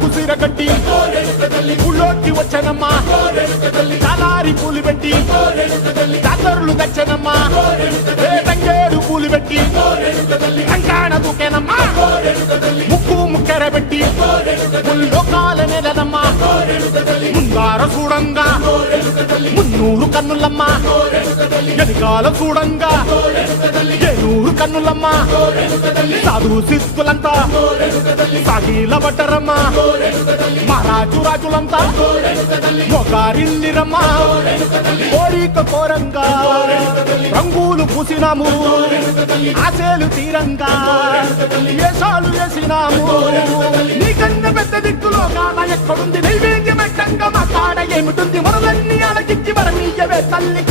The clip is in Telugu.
కుసిరగట్టి ఊళ్ళోకి వచ్చనమ్మా చాలారి పూలు పెట్టి జాతరులు తెచ్చనమ్మా తంగేడు పూలు పెట్టి కంకాణ దూకేనమ్మా ముక్కు ముక్కెర పెట్టి ముల్లోకాల నెలనమ్మా ముందార చూడంగా మున్నూరు కన్నులమ్మా ఎనకాల చూడంగా ఏనూరు కన్నులమ్మా సాధు సిద్ధులంతా సాగిల బట్టరమ్మా మహారాజు రాజులంతా మొగారిల్లిరమ్మా కోరిక కోరంగా రంగులు పూసినాము ఆశలు తీరంగా ఏషాలు వేసినాము నీకన్నా పెద్ద దిక్కులో కాన ఎక్కడుంది నైవేద్యం ఎట్టంగా మా కాడ ఏమిటుంది మనలన్నీ అలకిచ్చి వరమీయవే తల్లి